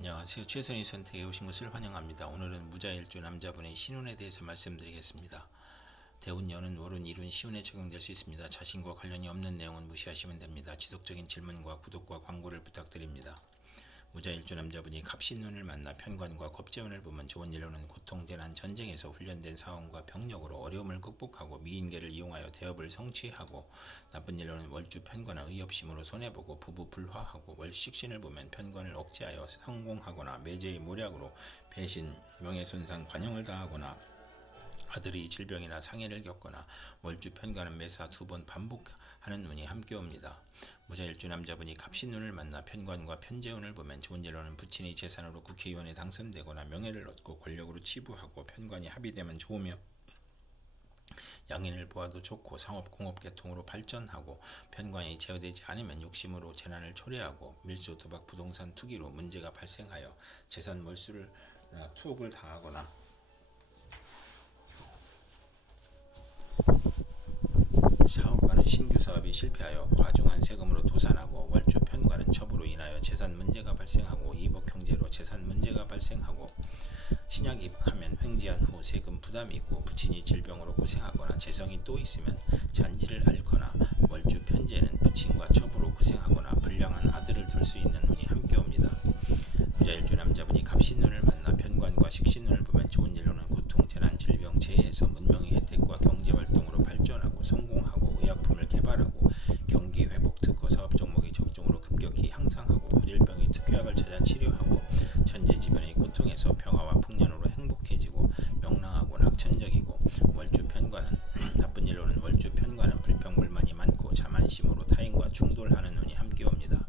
안녕하세요. 최선의 선택에 오신 것을 환영합니다. 오늘은 무자일주 남자분의 신운에 대해서 말씀드리겠습니다. 대운, 연은, 월은, 일운, 시운에 적용될 수 있습니다. 자신과 관련이 없는 내용은 무시하시면 됩니다. 지속적인 질문과 구독과 광고를 부탁드립니다. 무자일주 남자분이 갑신운을 만나 편관과 겁재운을 보면 좋은 일로는 고통, 재난, 전쟁에서 훈련된 사원과 병력으로 어려움을 극복하고 미인계를 이용하여 대업을 성취하고, 나쁜 일로는 월주 편관은 의협심으로 손해보고 부부 불화하고, 월식신을 보면 편관을 억제하여 성공하거나 매제의 모략으로 배신, 명예손상, 관용을 당하거나 아들이 질병이나 상해를 겪거나, 월주 편관은 매사 2번 반복하는 운이 함께 옵니다. 무자일주 남자분이 갑신운을 만나 편관과 편재운을 보면 좋은 일로는 부친이 재산으로 국회의원에 당선되거나 명예를 얻고 권력으로 치부하고, 편관이 합의되면 좋으며 양인을 보아도 좋고 상업 공업 계통으로 발전하고, 편관이 제어되지 않으면 욕심으로 재난을 초래하고 밀수 도박 부동산 투기로 문제가 발생하여 재산 몰수를 투옥을 당하거나, 사업가는 신규 사업이 실패하여 과중한 세금으로 도산하고, 월주 편관은 첩으로 인하여 재산 문제가 발생하고 이복 형제로 재산 문제가 발생하고, 신약 입학하면 횡지한 후 세금 부담이 있고, 부친이 질병으로 고생하거나 재성이 또 있으면 잔지를 앓거나, 월주 편재는 부친과 첩으로 고생하거나 불량한 아들을 둘 수 있는 운이 함께 옵니다. 무자일주 남자분이 갑신운을 만나 편관과 식신운을 보면 좋은 일로는 고통, 재난, 질병, 재해에서 문명의 혜택과 경제활동으로 발전하고 성공하고 의약품을 개발하고 경기 회복, 특허 사업 종목이 적중으로 급격히 향상하고 고질병이 특효약을 찾아 치료하고 천재지변의 고통에서 평화와 풍년으로 행복해지고 명랑하고 낙천적이고, 월주 편관은 나쁜 일로는 월주 편관은 불평불만이 많고 자만심으로 타인과 충돌하는 운이 함께 옵니다.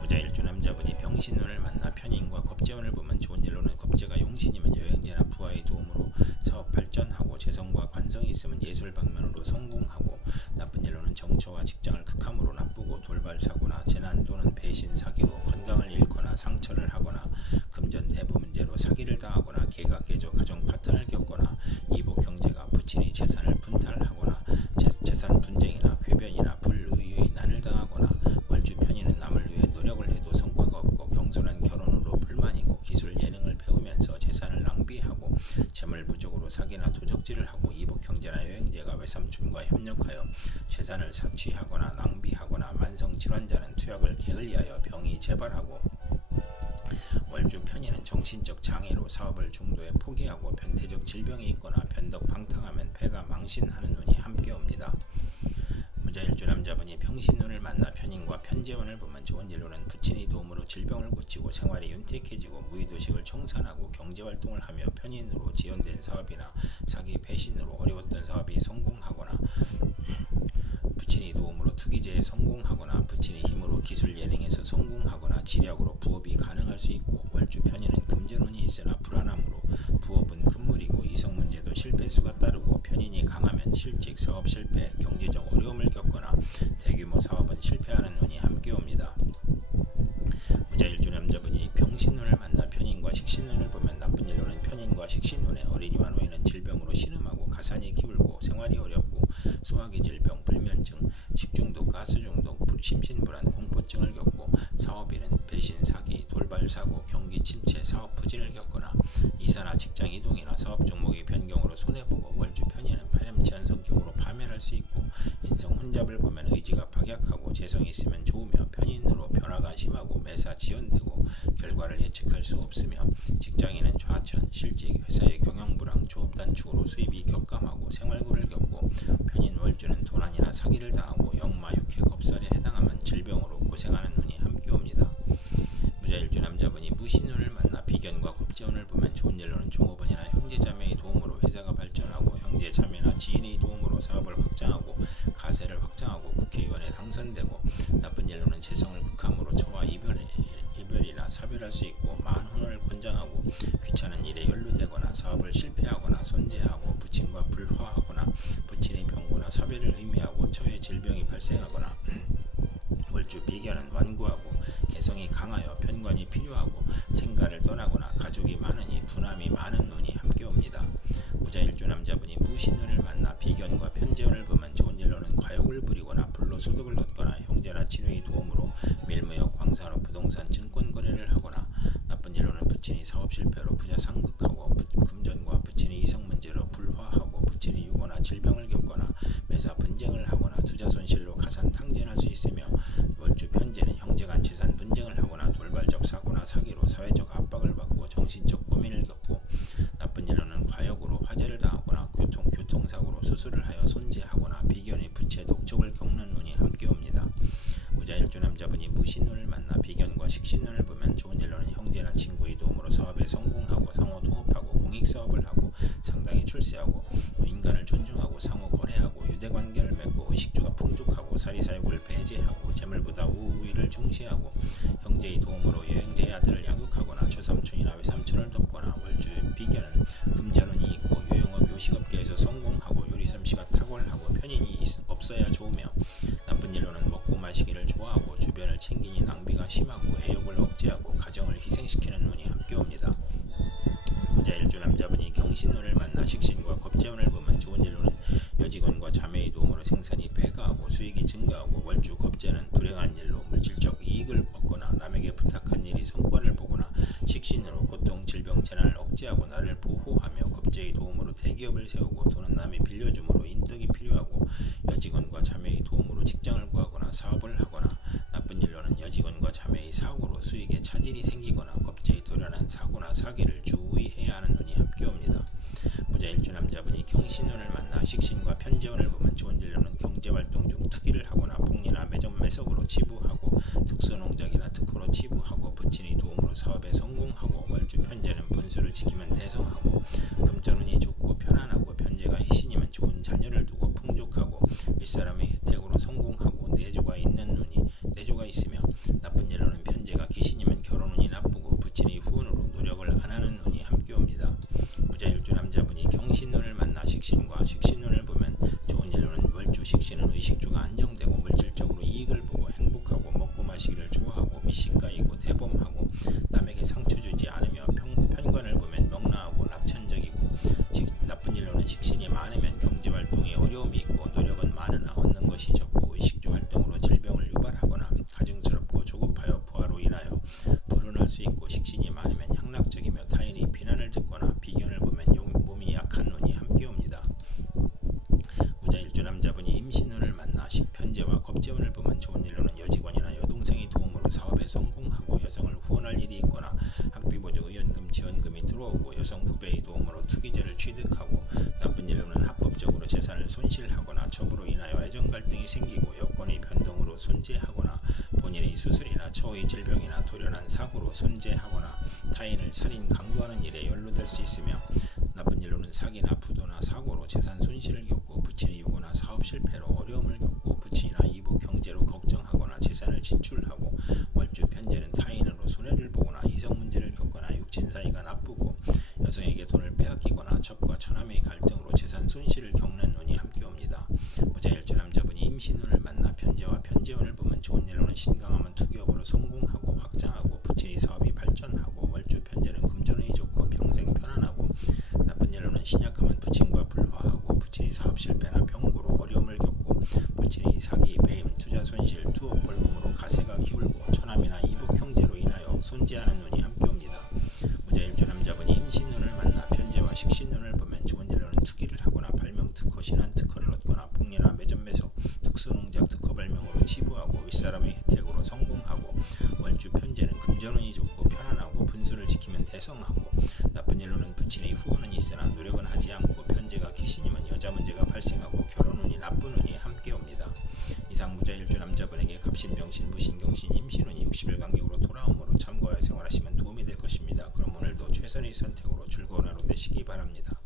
무자일주 남자분이 병신운을 만나 편인과 겁재운을 보면 좋은 일로는 겁재가 용신이면 여행제나 부하의 도움으로 사업 발전하고, 재성과 관성이 있으면 예술 방면으로 성공하고, 나쁜 일로는 정처와 직장을 극함으로 나쁘고 돌발사고나 재난 또는 배신, 사기로 건강을 잃거나 상처를 하거나, 금전 대부 문제로 사기를 당하거나 계가 깨져 가정 파탄을 겪거나, 이복 형제가 부친의 재산을 분탈하거나 재산 분쟁이나 궤변이나 불의의 난을 당하거나, 월주 편인은 남을 위해 노력을 해도 성과가 없고 경솔한 결혼으로 불만이고, 기술 예능을 배우면서 재산을 낭비하고 재물 부족으로 사기나 도적질을 하고, 이복 형제나 여행제가 외삼촌과 협력하여 재산을 사취하거나 낭비하거나, 만성 질환자는 투약을 게을리하여 병이 재발하고, 월주 편인은 정신적 장애로 사업을 중도에 포기하고 변태적 질병이 있거나 변덕 방탕하면 폐가 망신하는 운이 함께 옵니다. 무자일주 남자분이 병신운을 만나 편인과 편재운을 보면 좋은 일로는 부친의 도움으로 질병을 고치고 생활이 윤택해지고 무의도식을 청산하고 경제활동을 하며 편인으로 지연된 사업이나 사기 배신으로 어려웠던 사업이 성공하거나, 부친의 도움으로 투기제에 성공하거나 부친의 힘으로 기술 예능에서 성공하거나 지략으로 부업이 가능할 수 있고, 월주 편인은 금전운이 있으나 불안함으로 부업은 금물이고 이성 문제도 실패수가 따르고, 편인이 강하면 실직, 사업 실패, 경제적 어려움을 겪거나 대규모 사업은 실패하는 운이 함께 옵니다. 무자일주 남자분이 병신운을 만나 편인과 식신운을 보면 나쁜 일로는 편인과 식신운에 어린이와 노인은 질병으로 신음하고 가산이 기울고 생활이 어렵고 소화기 질병, 불면증, 식중독, 가스중독, 심신불안, 공포증을 겪고, 사업인은 배신, 사기, 돌발사고, 경기 침체, 사업 부진을 겪거나, 이사나 직장 이동이나 사업 종목의 변경으로 손해보고, 월주 편인은 파렴치한 성격으로 파멸할 수 있고, 인성 혼잡을 보면 의지가 박약하고 재성이 있으면 좋으며 편인으로 변화가 심하고 매사 지연되고 결과를 예측할 수 없으며, 직장인은 좌천, 실직, 회사의 경영불황, 조업단축으로 수입이 격감하고 생활고를 겪고, 편인 월주는 도난이나 사기를 당하고 역마, 육해, 겁살에 해당하면 질병으로 고생하는 운이 함께 옵니다. 무자일주 남자분이 무신운을 만나 비견과 겁재운을 보면 좋은 일로는 종업원이나 형제자매의 도움으로 회사가 발전하고, 형제자매나 지인의 도움으로 사업을 확장하고 가세를 확장하고 국회의원에 당선되고, 나쁜 일로는 재성을 극함으로 처와 이별이나 사별할 수 있고, 만혼을 권장하고 귀찮은 일에 연루되거나 사업을 실패하거나 손재하고 부친과 불화하거나 부친의 병고나 사별을 의미하고 처에 질병이 발생하거나, 월주 비견은 완고하고 개성이 강하여 편관이 필요하고 생가를 떠나거나 가족이 많으니 분함이 많은 운이 함께 옵니다. 무자일주 남자분이 무신운을 만나 비견과 편재운을 보면 좋은 일로는 과욕을 부리거나 불로소득을 얻거나 형제나 친구의 도움으로 밀무역, 광산업, 부동산, 증권 거래를 하거나 사업 실패로 부자 상극하고 금전과 부친의 이성 문제로 불화하고 부친이 유고나 질병을 겪거나 매사 분쟁을 하거나 투자 손실로 가산 탕진할 수 있으며 월주 편제는 형제 간 재산 분쟁을 하거나 돌발적 사고나 사기로 사회적 압박을 받고 정신적 고민을 겪고 나쁜 일로는 과욕으로 화재를 당하거나 교통사고로 수술을 하여 손재하거나 비견의 부채 독촉을 겪는 운이 함께 옵니다. 무자일주 남자분이 무신운을 만나 비견과 식신운을 보면 좋은 일로는 형제나 친구의 도움으로 사업에 성공하고 상호 도업하고 공익사업을 하고 상당히 출세하고 인간을 존중하고 상호 거래하고 유대관계를 맺고 의식주가 풍족하고 사리사욕을 배제하고 재물보다 우위를 중시하고 형제의 도움으로 여행자의 아들을 양육하거나 초삼촌이나 외삼촌을 돕거나 월주 비견은 금전운이 있고 유영업 요식업계에서 성공하고 요리솜씨가 탁월하고 편인이 없어야 좋으며 나쁜 일로는 먹고 마시기를 좋아하고 주변을 챙기니 낭비가 심하고 애욕을 억제하고 가정을 희생시키는 운이 함께 옵니다. 무자일주 남자분이 경신운을 만나 식신과 겁재운을 보면 좋은 일로는 여직원과 자매의 도움으로 생산이 배가하고 수익이 증가하고 월주 겁재는 불행한 일로 물질적 이익을 얻거나 남에게 부탁한 일이 성과를 보거나 식신으로 고통, 질병, 재난을 억제하고 나를 보호하며 겁재의 도움으로 대기업을 세우고 돈은 남이 빌려줌으로 인덕이 필요하고 여직원과 자매의 도움으로 직장을 구하거나 사업을 하거나 나쁜 일로는 여직원과 자매의 사고로 수익에 차질이 생기거나 겁재의 도련한 사고나 사기를 주의해야 하는 운이 함께 옵니다. 무자일주 남자분이 경신운을 만나 식신과 편재운을 보면 좋은 일로는 경제활동 중 투기를 하거나 복리나 매점 매석으로 치부하고 특수농작이나 특허로 치부하고 부친의 도움으로 사업에 성공하고 월주 편재는 분수를 지키면 대성하고 금전운이 좋고 편안하고 편재가 희신이면 좋은 자녀를 두고 풍족하고 윗사람의 혜택으로 성공하고 내조가 있으며 나쁜 일로는 편재가 기신이면 결혼운이 나쁘고 부친의 후운으로 노력을 안 하는 운이 함께 옵니다. 무자일주 남자분이 경신운을 만나 식신과 식신운을 보면 좋은 일로는 월주 식신은 의식주가 안정되고 물질적으로 이익을 보고 행복하고 먹고 마시기를 좋아하고 미식가이고 대범하고 남에게 상처 주지 않으며 편관을 보면 명랑하고 낙천적이고 나쁜 일로는 식신이 많으면 경제활동에 어려움이 있고 노력은 많으나 얻는 것이 적고 의식주 활동으로 질병을 유발하거나 가증스럽고 조급하여 부하로 인하여 불운할 수 있고 식신이 많으면 향락적이며 타인의 비난을 듣거나 비견을 보면 몸이 약한 운이 함께 옵니다. 무자일주 남자분이 임신운을 만나 식편재와 겁재운을 보면 좋은 일로는 여직원이나 여동생의 도움으로 사업에 성공하고 여성을 후원할 일이 있거나 학비보조 의연금 지원금이 들어오고 여성 후배의 도움으로 투기죄를 취득하고 나쁜 일로는 합법적으로 재산을 손실하거나 첩으로 인하여 애정 갈등이 생기고 여건의 변동으로 손재하거나 본인의 수술이나 처의 질병이나 돌연한 사고로 손재하거나 타인을 살인 강도하는 일에 연루될 수 있으며 나쁜 일로는 사기나 부도나 사고로 재산 손실을 겪고 부친의 유고나 사업 실패로 어려움을 겪고 부친이나 이부 경제로 걱정하거나 재산을 지출하고 월주 편재는 타인으로 손해를 보거나 이성 문제를 겪거나 육친 사이가 나쁘고 여성에게 돈을 빼앗기거나 첩과 처남의 갈등으로 재산 손실을 겪는 운이 함께 옵니다. 무자일주 남자분이 임신운을 만나 편재와 편재운을 보면 좋은 일로는 신강하면 투기업으로 성공하고 확장하고 부친의 사업이 발전하고 월주 편재는 금전운이 좋고 평생 편안하고 나쁜 일로는 신약하면 부친과 불화하고 부친의 사업 실패나 병고로 어려움을 겪고 부친의 사기, 배임, 투자 손실, 투업 벌금으로 가세가 기울고 처남이나 이복 형제로 인하여 손재하는 운이 함께 옵니다. 무자일주 남자분이 임신운을 만나 편재와 식신운을 보면 좋은 일로는 투기를 하거나 발명 특허, 신한 특허를 얻거나 복리나 매점 매석, 특수농작 특허 발명으로 치부하고 윗사람의 혜택으로 성공하고 월주 편재는 금전운이 좋고 편안하고 분수를 지키면 대성하고 나쁜 일로는 부친의 후원은 있으나 노력은 하지 않고 편재가 기신이면 여자 문제가 발생하고 결혼운이 나쁜 운이 함께 옵니다. 이상 무자일주 남자분에게 갑신병신, 무신경신, 임신운이 60일 간격으로 돌아오므로 참고하여 생활하시면 도움이 될 것입니다. 그럼 오늘도 최선의 선택으로 즐거운 하루 되시기 바랍니다.